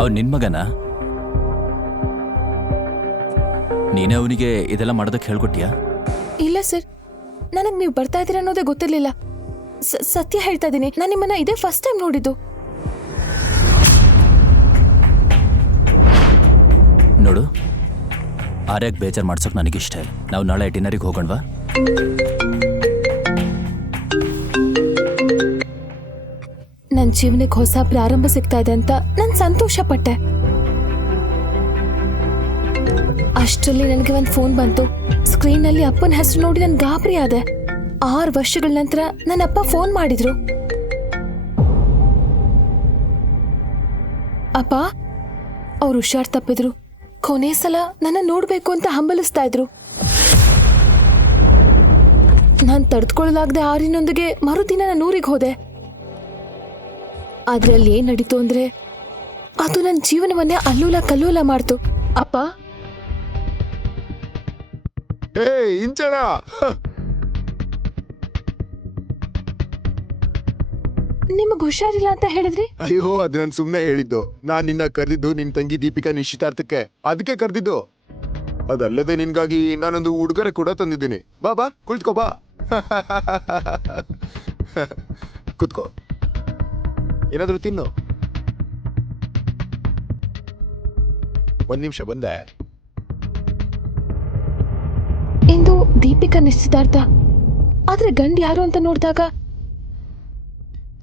ಅವ್ನು ನಿನ್ ಮಗನ? ನೀನೇ ಅವನಿಗೆ ಇದೆಲ್ಲ ಮಾಡೋದಕ್ಕೆ ಹೇಳ್ಕೊಟ್ಟಿಯಾ? ಇಲ್ಲ ಸರ್. ನನಗೆ ನೀವು ಬರ್ತಾ ಇದ್ದೀರ ಅನ್ನೋದೇ ಗೊತ್ತಿರಲಿಲ್ಲ. ಸತ್ಯ ಹೇಳ್ತಾ ಇದ್ದೀನಿ. ನಾನು ನಿಮ್ಮನ್ನ ಇದೇ ಫಸ್ಟ್ ಟೈಮ್ ನೋಡಿದ್ದು. ನೋಡು ಆರ್ಯಾಗ ಬೇಜಾರು ಮಾಡ್ಸೋಕೆ ನನಗಿಷ್ಟ. ಇಲ್ಲ ನಾವು ನಾಳೆ ಡಿನ್ನರಿಗೆ ಹೋಗೋಣವಾ? ನನ್ನ ಜೀವನಕ್ಕೆ ಹೊಸ ಪ್ರಾರಂಭ ಸಿಗ್ತಾ ಇದೆ ಅಂತ ನಾನು ಸಂತೋಷ ಪಟ್ಟೆ ಅಷ್ಟರಲ್ಲಿ ನನಗೆ ಒಂದು ಫೋನ್ ಬಂತು. ಸ್ಕ್ರೀನಲ್ಲಿ ಅಪ್ಪನ ಹೆಸರು ನೋಡಿ ನಾನು ಗಾಬರಿ ಆದೆ. ಆರು ವರ್ಷಗಳ ನಂತರ ನನ್ನ ಅಪ್ಪ ಫೋನ್ ಮಾಡಿದ್ರು. ಅಪ್ಪ, ಅವ್ರು ಹುಷಾರ್ ತಪ್ಪಿದ್ರು. ಕೊನೆ ಸಲ ನನ್ನ ನೋಡ್ಬೇಕು ಅಂತ ಹಂಬಲಿಸ್ತಾ ಇದ್ರು. ನಾನು ತಡೆದುಕೊಳ್ಳಲಾಗದೆ ಆರಿನೊಂದಿಗೆ ಮರುದಿನ ನಾನು ಊರಿಗೆ ಹೋದೆ. ಆದ್ರೆ ಅಲ್ಲಿ ಏನ್ ನಡೀತು ಅಂದ್ರೆ? ಅದು ನನ್ನ ಜೀವನವನ್ನೇ ಅಲ್ಲೂಲ ಕಲ್ಲೂಲ ಮಾಡ್ತು. ಅಪ್ಪ? ಏ ಇಂಚಣ ನಿಮಗ್ ಹುಷಾರಿಲ್ಲ ಅಂತ ಹೇಳಿದ್ರಿ? ಅಯ್ಯೋ ಅದು ನಾನು ಸುಮ್ಮನೆ ಹೇಳಿದ್ದು. ನಾನ್ ನಿನ್ನ ಕರೆದಿದ್ದು ನಿನ್ ತಂಗಿ ದೀಪಿಕಾ ನಿಶ್ಚಿತಾರ್ಥಕ್ಕೆ. ಅದಕ್ಕೆ ಕರೆದಿದ್ದು. ಅದಲ್ಲದೆ ನಿನ್ಗಾಗಿ ನಾನೊಂದು ಉಡುಗೊರೆ ಕೂಡ ತಂದಿದ್ದೀನಿ. ಬಾ ಬಾ ಕುಳಿತುಕೋ ಬಾ. ಕುತ್ಕೋ. ಏನಾದ್ರೂ ತಿನ್ನು. ಒಂದ್ ನಿಮಿಷ ಬಂದೆ. ಇಂದು ದೀಪಿಕಾ ನಿಶ್ಚಿತಾರ್ಥ. ಆದ್ರೆ ಗಂಡ ಯಾರು ಅಂತ ನೋಡಿದಾಗ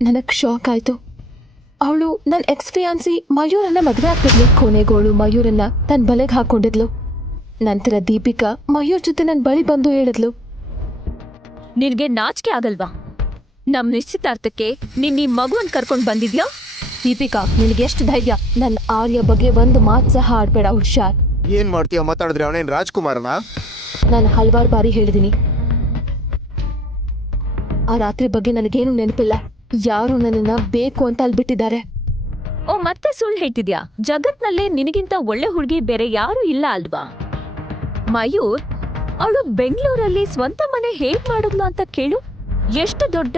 ನನಗ್ ಶಾಕ್ ಆಯ್ತು. ಅವಳು ನನ್ನ ಎಕ್ಸ್ ಫಿಯಾನ್ಸಿ ಮಯೂರನ್ನ ಮದುವೆ ಆಗ್ತಿದ್ಲು. ಕೊನೆಗೋಳು ಮಯೂರನ್ನ ತನ್ನ ಬಲೆಗೆ ಹಾಕೊಂಡಿದ್ಲು. ನಂತರ ದೀಪಿಕಾ ಮಯೂರ್ ಜೊತೆ ನನ್ನ ಬಳಿ ಬಂದು ಹೇಳಿದ್ಲು. ನಿನ್ಗೆ ನಾಚಿಕೆ ಆಗಲ್ವಾ? ನಮ್ ನಿಶ್ಚಿತಾರ್ಥಕ್ಕೆ ನಿನ್ನ ಈ ಮಗುವನ್ ಕರ್ಕೊಂಡ್ ಬಂದಿದ್ಯಾ? ದೀಪಿಕಾ ನಿನಗೆ ಎಷ್ಟು ಧೈರ್ಯ? ನನ್ನ ಆರ್ಯ ಬಗ್ಗೆ ಒಂದು ಮಾತು ಸಹ ಆಡ್ಬೇಡ ಹುಷಾರ್. ಏನ್ ಮಾಡ್ತೀಯ? ಮಾತಾಡಿದ್ರೆ ಅವನೇನ್ ರಾಜ್ಕುಮಾರನ? ನಾನು ಹಲವಾರು ಬಾರಿ ಹೇಳಿದ್ದೀನಿ ಆ ರಾತ್ರಿ ಬಗ್ಗೆ ನನಗೇನು ನೆನಪಿಲ್ಲ. ಯಾರು ನನ್ನನ್ನ ಬೇಕು ಅಂತ ಅಲ್ಲಿ ಬಿಟ್ಟಿದ್ದಾರೆ. ಓ ಮತ್ತೆ ಸುಳ್ಳು ಹೇಳ್ತಿದ್ಯಾ? ಜಗತ್ನಲ್ಲೇ ನಿನಗಿಂತ ಒಳ್ಳೆ ಹುಡುಗಿ ಬೇರೆ ಯಾರು ಇಲ್ಲ ಅಲ್ವಾ? ಮಯೂರ್ ಅವಳು ಬೆಂಗಳೂರಲ್ಲಿ ಸ್ವಂತ ಮನೆ ಹೇಗ್ ಮಾಡಿದ್ಲು ಅಂತ ಕೇಳು. ಎಷ್ಟು ದೊಡ್ಡ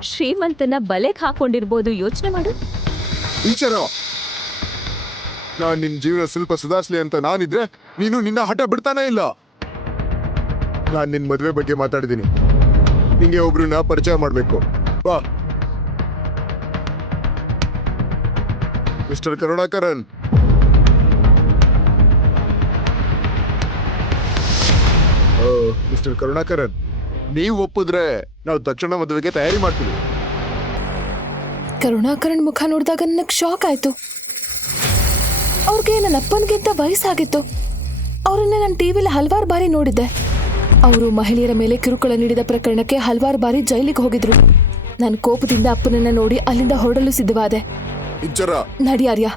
ಶ್ರೀಮಂತನ ಬಲೆಗೆ ಹಾಕೊಂಡಿರ್ಬೋದು ಯೋಚನೆ ಮಾಡು. ನಾನು ನಾನ್ ಜೀವನ ಸ್ವಲ್ಪ ಸುಧಾರಿಸ್ಲಿ ಅಂತ ನಾನಿದ್ರೆ ನೀನು ನಿನ್ನ ಹಠ ಬಿಡ್ತಾನೆ ಇಲ್ಲ. ನಾನು ನಿನ್ನ ಮದುವೆ ಬಗ್ಗೆ ಮಾತಾಡಿದ್ದೀನಿ. ನಿಂಗೆ ಒಬ್ರನ್ನ ಪರಿಚಯ ಮಾಡಬೇಕು. ಬಾ. ಮಿಸ್ಟರ್ ಕರುಣಾಕರನ್. ಮಿಸ್ಟರ್ ಕರುಣಾಕರನ್. ನೀವು ಒಪ್ಪಿದ್ರೆ ನಾವು ತಕ್ಷಣ ಮದುವೆಗೆ ತಯಾರಿ ಮಾಡ್ತೀವಿ. ಕರುಣಾಕರಣ್ ಮುಖ ನೋಡಿದಾಗ ನನಗೆ ಶಾಕ್ ಆಯ್ತು. ಅವ್ರಿಗೆ ನನ್ನ ಅಪ್ಪನಿಗಿಂತ ವಯಸ್ಸಾಗಿತ್ತು. ಅವರನ್ನ ನಾನು ಟಿವಿಲಿ ಹಲವಾರು ಬಾರಿ ನೋಡಿದ್ದೆ. ಅವರು ಮಹಿಳೆಯರ ಮೇಲೆ ಕಿರುಕುಳ ನೀಡಿದ ಪ್ರಕರಣಕ್ಕೆ ಹಲವಾರು ಬಾರಿ ಜೈಲಿಗೆ ಹೋಗಿದ್ರು. ನನ್ನ ಕೋಪದಿಂದ ಅಪ್ಪನನ್ನ ನೋಡಿ ಅಲ್ಲಿಂದ ಹೊರಡಲು ಸಿದ್ಧವಾದೆ. ನಡಿ ಆರ್ಯ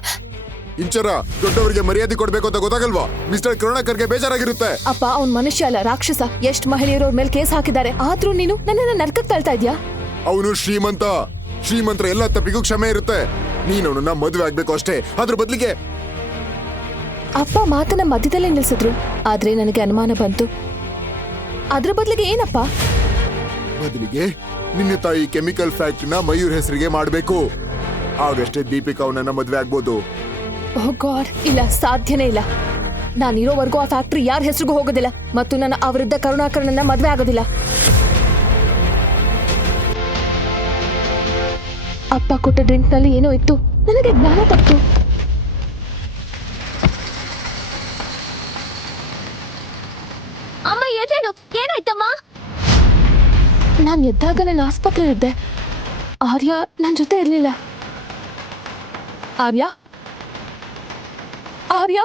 ಇಂಚರ ದೊಡ್ಡವರಿಗೆ ಮರ್ಯಾದೆ ಕೊಡ್ಬೇಕು ಅಂತ ಗೊತ್ತಾಗಲ್ವಾ? ಮಿಸ್ಟರ್ ಕರುಣಾಕರ್ಗೆ ಬೇಜಾರಾಗಿರುತ್ತೆ. ಅಪ್ಪ ಅವ್ನ್ ಮನುಷ್ಯ ಅಲ್ಲ ರಾಕ್ಷಸ. ಎಷ್ಟ್ ಮಹಿಳೆಯರು ಅವ್ರ ಮೇಲೆ ಕೇಸ್ ಹಾಕಿದ್ದಾರೆ. ಆದ್ರೂ ನೀನು ನನ್ನನ್ನ ನರ್ಕಕ್ ತಳ್ತಾ ಇದ್ಯಾ? ಅವನು ಶ್ರೀಮಂತ. ಶ್ರೀಮಂತರ ಎಲ್ಲ ತಪ್ಪಿಗೂ ಕ್ಷಮೆ ಇರುತ್ತೆ. ನೀನು ಅವನನ್ನ ಮದುವೆ ಆಗ್ಬೇಕು ಅಷ್ಟೇ. ಅದ್ರ ಬದಲಿಗೆ ಅಪ್ಪ ಮಾತನ್ನ ಮಧ್ಯದಲ್ಲೇ ನಿಲ್ಸಿದ್ರು. ಆದ್ರೆ ನನಗೆ ಅನುಮಾನ ಬಂತು. ಅದ್ರ ಬದಲಿಗೆ ಏನಪ್ಪ? ಬದಲಿಗೆ ನಿನ್ನ ತಾಯಿ ಕೆಮಿಕಲ್ ಫ್ಯಾಕ್ಟ್ರಿನ ಮಯೂರ್ ಹೆಸರಿಗೆ ಮಾಡಬೇಕು. ಆಗಷ್ಟೇ ದೀಪಿಕಾ ಅವನನ್ನ ಮದುವೆ ಆಗ್ಬೋದು. ಓ ಗಾಡ್ ಇಲ್ಲ ಸಾಧ್ಯನೇ ಇಲ್ಲ. ನಾನಿರೋವರೆಗೂ ಆ ಫ್ಯಾಕ್ಟ್ರಿ ಯಾರ ಹೆಸರಿಗೂ ಹೋಗೋದಿಲ್ಲ ಮತ್ತು ನನ್ನ ಆ ವೃದ್ಧ ಕರುಣಾಕರನನ್ನ ಮದುವೆ ಆಗೋದಿಲ್ಲ. ಅಪ್ಪ ಕೊಟ್ಟ ಡ್ರಿಂಕ್ನಲ್ಲಿ ಏನೋ ಇತ್ತು. ನನಗೆ ಜ್ಞಾನ ತಪ್ಪು ಅಮ್ಮ ಎದೇನು ಏನಾಯ್ತಮ್ಮ? ನಾನು ಎದ್ದಾಗ ನಾನು ಇದ್ದೆ ಆರ್ಯ ನನ್ನ ಜೊತೆ ಇರಲಿಲ್ಲ. ಆರ್ಯ? ಆರ್ಯ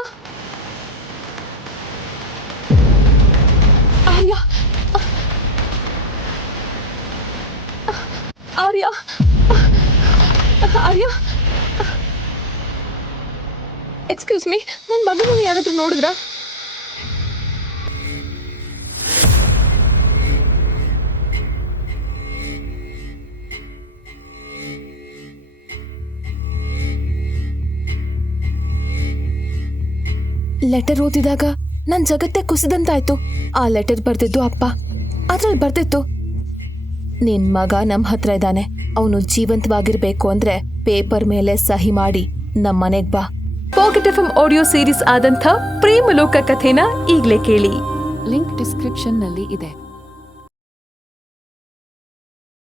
ಆರ್ಯ ಆರ್ಯ ಆರ್ಯ ಎಕ್ಸ್ಕ್ಯೂಸ್ ಮೀ ನನ್ನ ಮಗನ ಯಾರಾದ್ರೂ ನೋಡಿದ್ರಾ? ಲೆಟರ್ ಓದಿದಾಗ ನನ್ ಜಗತ್ತೇ ಕುಸಿದಂತಾಯ್ತು. ಆ ಲೆಟರ್ ಬರ್ದಿದ್ದು ಅಪ್ಪ. ಅದ್ರಲ್ಲಿ ಬರ್ದಿತ್ತು. ನಿನ್ ಮಗ ನಮ್ ಹತ್ರ ಇದ್ದಾನೆ ಅವನು ಜೀವಂತವಾಗಿರ್ಬೇಕು ಅಂದ್ರೆ ಪೇಪರ್ ಮೇಲೆ ಸಹಿ ಮಾಡಿ ನಮ್ಮ ಮನೆಗ್ ಬಾ. ಪಾಕೆಟ್ ಎಫ್ ಆಡಿಯೋ ಸೀರೀಸ್ ಆದಂಥ ಪ್ರೇಮಲೋಕ ಕಥೆನ ಈಗ್ಲೇ ಕೇಳಿ. ಲಿಂಕ್ ಡಿಸ್ಕ್ರಿಪ್ಷನ್ನಲ್ಲಿ ಇದೆ.